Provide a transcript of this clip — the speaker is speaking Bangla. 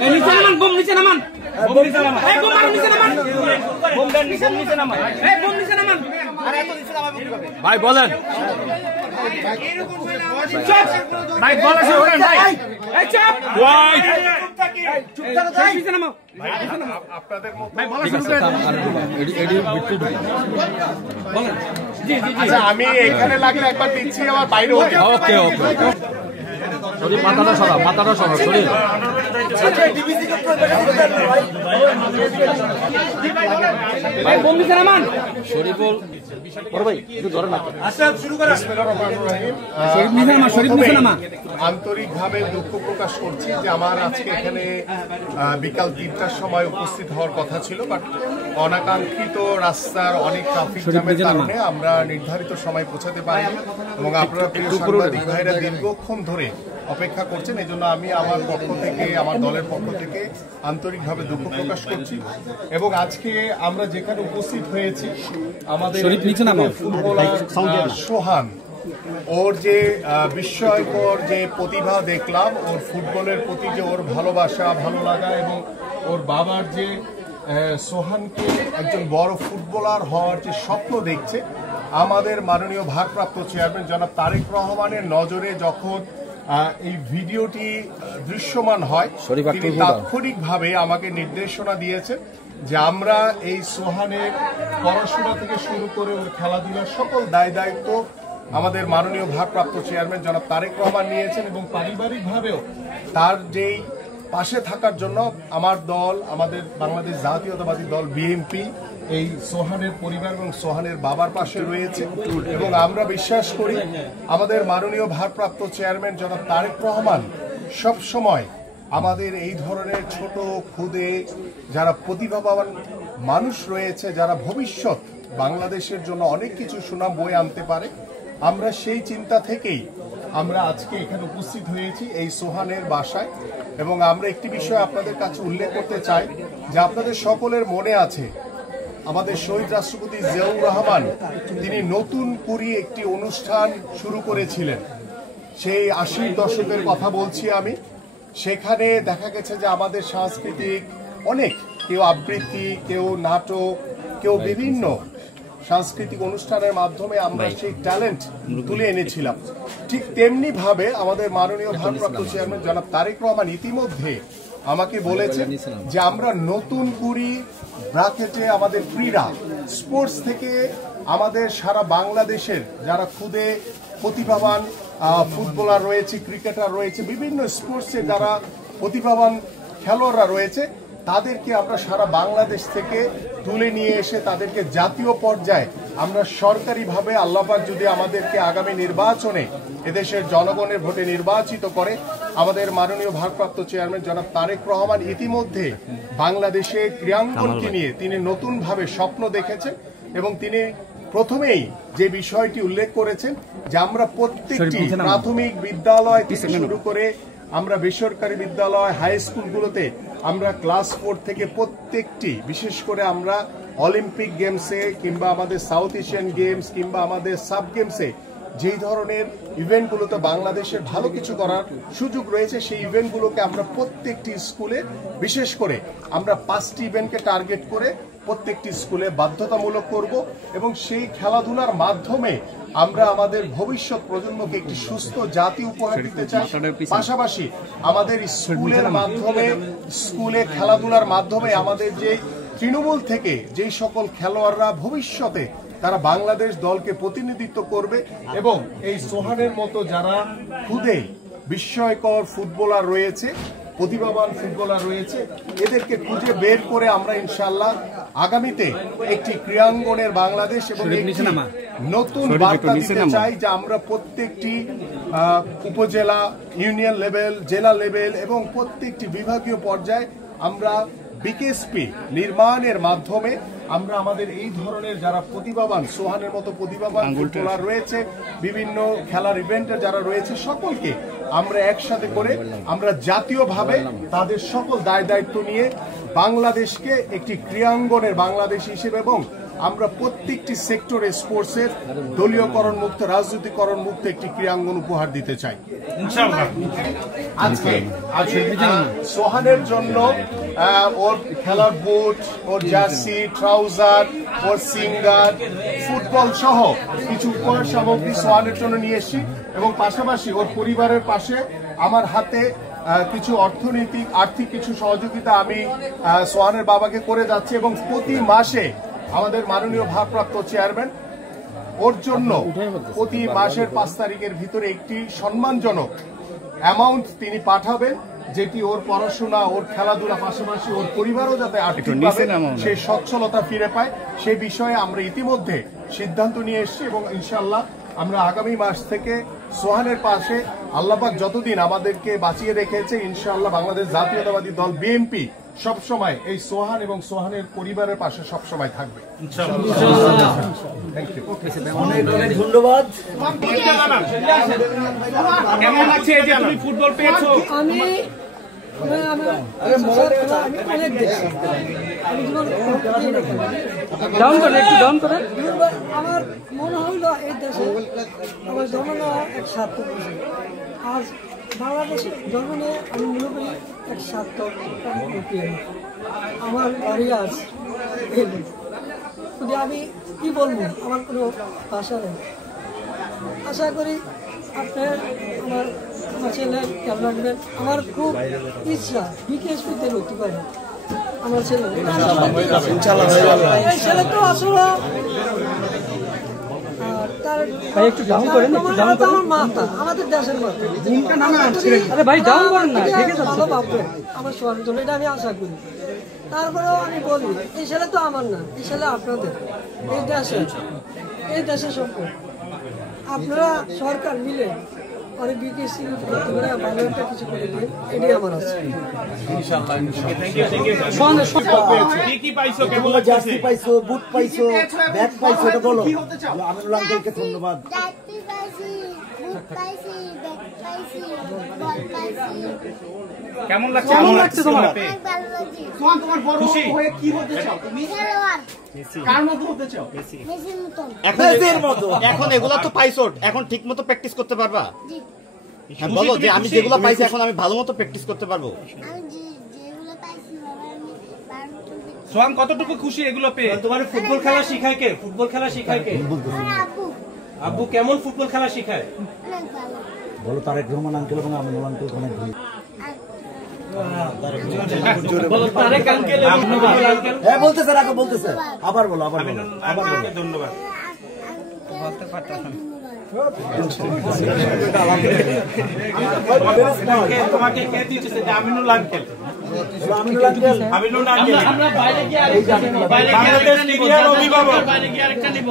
নিচে নামান, বোম নিচে নামান, বোম নিচে নামান, এই বোম মারো নিচে নামান, বোম দেন নিচে নামান, এই বোম নিচে নামান। আরে এত নিচে নামাবো কিভাবে? ভাই বলেন। চুপ ভাই, বলা শুরু করেন ভাই। এই চুপ ভাই, চুপ থাকো ভাই, নিচে নামো ভাই, আপনাদের মত ভাই বলা শুরু করেন। এডি বিট্টু বলেন। জি জি জি, আচ্ছা আমি এখানে লাগলে একবার দিচ্ছি, আমার বাইরে ওকে ওকে ওকে। সরি মাথাটা সরা, মাথাটা সরা, সরি। ভাই বোম নিচে নামান, শরীফুল বড় ভাই একটু ধরে না। আচ্ছা শুরু করা। শরীফ নিচে নামা, শরীফ নিচে নামা। আন্তরিকভাবে দুঃখ প্রকাশ করছি যে আমার আজকে এখানে বিকাল 3টার সময় উপস্থিত হওয়ার কথা ছিল, বাট অনাকাঙ্ক্ষিত রাস্তার অনেক ট্রাফিক জ্যামের কারণে আমরা নির্ধারিত সময় পৌঁছাতে পারিনি এবং আপনারা প্রিয় সাংবাদিক ভাইরা দীর্ঘক্ষণ ধরে অপেক্ষা করছেন। এই জন্য আমি আমার পক্ষ থেকে, আমার দলের পক্ষ থেকে আন্তরিকভাবে দুঃখ প্রকাশ করছি। এবং আজকে আমরা যেখানে উপস্থিত হয়েছি, আমাদের ফুটবলার সোহান, ওর যে বিস্ময়কর যে প্রতিভা দেখলাম, ওর ফুটবলের প্রতি যে ওর ভালোবাসা, ভালো লাগা, এবং ওর বাবার যে সোহানকে একজন বড় ফুটবলার হওয়ার যে স্বপ্ন দেখছে, আমাদের মাননীয় ভারপ্রাপ্ত চেয়ারম্যান জনাব তারেক রহমানের নজরে যখন এই ভিডিওটি দৃশ্যমান হয়, তিনি তাৎক্ষণিকভাবে আমাকে নির্দেশনা দিয়েছেন যে আমরা এই সোহানের পড়াশোনা থেকে শুরু করে ওর খেলাধুলার সকল দায় দায়িত্ব আমাদের মাননীয় ভারপ্রাপ্ত চেয়ারম্যান জনাব তারেক রহমান নিয়েছেন এবং পারিবারিকভাবেও তার যেই পাশে থাকার জন্য আমার দল, আমাদের বাংলাদেশ জাতীয়তাবাদী দল বিএনপি এই সোহানের পরিবার এবং সোহানের বাবার পাশে রয়েছে। এবং আমরা বিশ্বাস করি আমাদের মাননীয় ভারপ্রাপ্ত চেয়ারম্যান জনাব তারেক রহমান সব সময় আমাদের এই ধরনের ছোট ক্ষুদে যারা প্রতিভাবান মানুষ রয়েছে, যারা ভবিষ্যৎ বাংলাদেশের জন্য অনেক কিছু সুনাম বয়ে আনতে পারে, আমরা সেই চিন্তা থেকেই আমরা আজকে এখানে উপস্থিত হয়েছি এই সোহানের বাসায়। এবং আমরা একটি বিষয় আপনাদের কাছে উল্লেখ করতে চাই যে আপনাদের সকলের মনে আছে আমাদের শহীদ রাষ্ট্রপতি জিয়াউর রহমান তিনি নতুন করে একটি অনুষ্ঠান শুরু করেছিলেন, সেই 80-র দশকের কথা বলছি আমি। সেখানে দেখা গেছে যে আমাদের সাংস্কৃতিক অনেক, কেউ আবৃত্তি, কেউ নাটক, কেউ বিভিন্ন সাংস্কৃতিক অনুষ্ঠানের মাধ্যমে আমরা সেই ট্যালেন্ট তুলে এনেছিলাম। ঠিক তেমনি ভাবে আমাদের মাননীয় ভারপ্রাপ্ত চেয়ারম্যান জনাব তারেক রহমান ইতিমধ্যে আমাকে বলেছেন যে আমরা নতুন করে ব্র্যাকেটে আমাদের ক্রীড়া স্পোর্টস থেকে আমাদের সারা বাংলাদেশের যারা খুদে প্রতিভাবান ফুটবলার রয়েছে, ক্রিকেটার রয়েছে, বিভিন্ন স্পোর্টসে যারা প্রতিভাবান খেলোয়াড়রা রয়েছে, তাদেরকে আমরা সারা বাংলাদেশ থেকে তুলে নিয়ে এসে তাদেরকে জাতীয় পর্যায়ে আমরা সরকারিভাবে, আল্লাহ পাক যদি আমাদেরকে আগামী নির্বাচনে এদেশের জনগণের ভোটে নির্বাচিত করে, আমাদের মাননীয় ভারপ্রাপ্ত চেয়ারম্যান জনাব তারেক রহমান ইতিমধ্যে বাংলাদেশে ক্রীড়াঙ্গনকে নিয়ে তিনি নতুনভাবে স্বপ্ন দেখেছেন এবং তিনি প্রথমেই যে বিষয়টি উল্লেখ করেছেন যে আমরা প্রত্যেকটি প্রাথমিক বিদ্যালয় থেকে শুরু করে আমরা বেসরকারি বিদ্যালয়, হাই স্কুলগুলোতে আমরা ক্লাস 4 থেকে প্রত্যেকটি, বিশেষ করে আমরা অলিম্পিক গেমসে কিংবা আমাদের সাউথ এশিয়ান গেমস কিংবা আমাদের সাব গেমসে যেই ধরনের ইভেন্টগুলোতে বাংলাদেশের ভালো কিছু করার সুযোগ রয়েছে, সেই ইভেন্টগুলোকে আমরা প্রত্যেকটি স্কুলে, বিশেষ করে আমরা 5টি ইভেন্টকে টার্গেট করে প্রত্যেকটি স্কুলে বাধ্যতামূলক করব এবং সেই খেলাধুলার মাধ্যমে আমরা আমাদের ভবিষ্যৎ প্রজন্মকে একটি সুস্থ জাতি উপহার দিতে চাই। পাশাপাশি আমাদের স্কুলের মাধ্যমে, স্কুলে খেলাধুলার মাধ্যমে আমাদের যে তৃণমূল থেকে যেই সকল খেলোয়াড়রা ভবিষ্যতে তারা বাংলাদেশ দলকে প্রতিনিধিত্ব করবে এবং এই সোহানের মতো যারা খুদে বিস্ময়কর ফুটবলার রয়েছে, প্রতিভাবান ফুটবলার রয়েছে, এদেরকে খুঁজে বের করে আমরা ইনশাআল্লাহ আগামীতে একটি ক্রীড়াঙ্গনের বাংলাদেশ এবং নতুন বার্তা দিতে চাই যে আমরা প্রত্যেকটি উপজেলা, ইউনিয়ন লেভেল, জেলা লেভেল এবং প্রত্যেকটি বিভাগীয় পর্যায়ে আমরা বিকেএসপি নির্মাণের মাধ্যমে আমরা আমাদের এই ধরনের যারা প্রতিভাবান, সোহানের মতো প্রতিভাবান ফুটবলার রয়েছে, বিভিন্ন খেলার ইভেন্টে যারা রয়েছে, সকলকে আমরা একসাথে করে আমরা জাতীয়ভাবে তাদের সকল দায় দায়িত্ব নিয়ে বাংলাদেশকে একটি ক্রীড়াঙ্গনের বাংলাদেশ হিসেবে এবং আমরা প্রত্যেকটি সেক্টরে স্পোর্টসের দলীয়করণ মুক্ত, রাজনীতিকরণ মুক্ত একটি ক্রীড়াঙ্গন উপহার দিতে চাই। আজকে সোহানের জন্য ওর খেলার বুট, ওর জার্সি, ট্রাউজার, ওর সিঙ্গার, ফুটবল সহ কিছু উপহার সামগ্রী সোহানের জন্য নিয়ে এসেছি এবং পাশাপাশি ওর পরিবারের পাশে আমার হাতে কিছু আর্থিক কিছু সহযোগিতা আমি সোহানের বাবাকে করে যাচ্ছি এবং প্রতি মাসে আমাদের মাননীয় ভারপ্রাপ্ত চেয়ারম্যান ওর জন্য প্রতি মাসের 5 তারিখের ভিতরে একটি সম্মানজনক অ্যামাউন্ট তিনি পাঠাবেন, যেটি ওর পড়াশোনা, ওর খেলাধুলা পাশাপাশি ওর পরিবারও যাতে আর্থিকভাবে সেই সচ্ছলতা ফিরে পায় সেই বিষয়ে আমরা ইতিমধ্যে সিদ্ধান্ত নিয়ে এসেছি এবং ইনশাআল্লাহ আমরা আগামী মাস থেকে সোহানের পাশে আল্লাহ পাক যতদিন আমাদেরকে বাঁচিয়ে রেখেছে ইনশাআল্লাহ বাংলাদেশ জাতীয়তাবাদী দল বিএনপি সবসময় এই সোহান এবং সোহানের পরিবারের পাশে সবসময় থাকবে। ধন্যবাদ। কেমন লাগছে যে তুমি ফুটবল পেয়েছো? আমি অনেক দেখছি, আমার মনে হইলো এই দেশে আমার জন্ম নেওয়া এক সার্থক বিষয়। আজ বাংলাদেশে জন্ম নিয়ে আমি মনে করি এক সার্থক আমার বাড়ি আজ যদি আমি কি বলবো, আমার কোনো ভাষা নেই। আশা করি আপনার আমার ছেলে খেয়াল রাখবেন। আমার খুব ইচ্ছা বিকেএসপিতে হতে পারে আমার ছেলে। এই ছেলে তো আসলে আমার মাতা, আমাদের দেশের মাতা, ভালো ভাববে আমার সবার জন্য, এটা আমি আশা করি। তারপরেও আমি বলি এই ছেলে তো আমার না, এই ছেলে আপনাদের, এই দেশের সম্পদ। আপনারা সরকার মিলে অনেক বিকেএসপি করে ভালো একটা কিছু করে দিন, এটাই আমার আছে। জার্সি পাইছো, বুট পাইছো, ব্যাগ পাইছো, এটা বলো। আমিনুল আঙ্কেলকে ধন্যবাদ। কেমন লাগছে? কেমন লাগছে তোমার? সোহান, তোমার বড় হয়ে কি হতে চাও তুমি? কার মতো হতে চাও? মেসির মতো। এখন এগুলা তো পাইছো, এখন ঠিক মতো প্র্যাকটিস করতে পারবা? হ্যাঁ বলো যে আমি যেগুলো পাইছি এখন আমি ভালো মতো প্র্যাকটিস করতে পারবো। সোহান কতটুকু খুশি এগুলো পেয়ে? তোমার ফুটবল খেলা শিখায় কে? ফুটবল খেলা শিখায় কে? আব্বু কেমন ফুটবল খেলা শিখায়? বলো তারেক রহমান আঙ্কেল এবং আমিনুল আঙ্কেল অনেক হ্যাঁ বলতেছে, রাখো বলতেছে, আবার বলো, আবার বলো, আবার বলো। ধন্যবাদ। তোমাকে কে দিচ্ছে? আমিনুল আঙ্কেল। আমরা বাইরে গিয়ে আরেকটা নিব।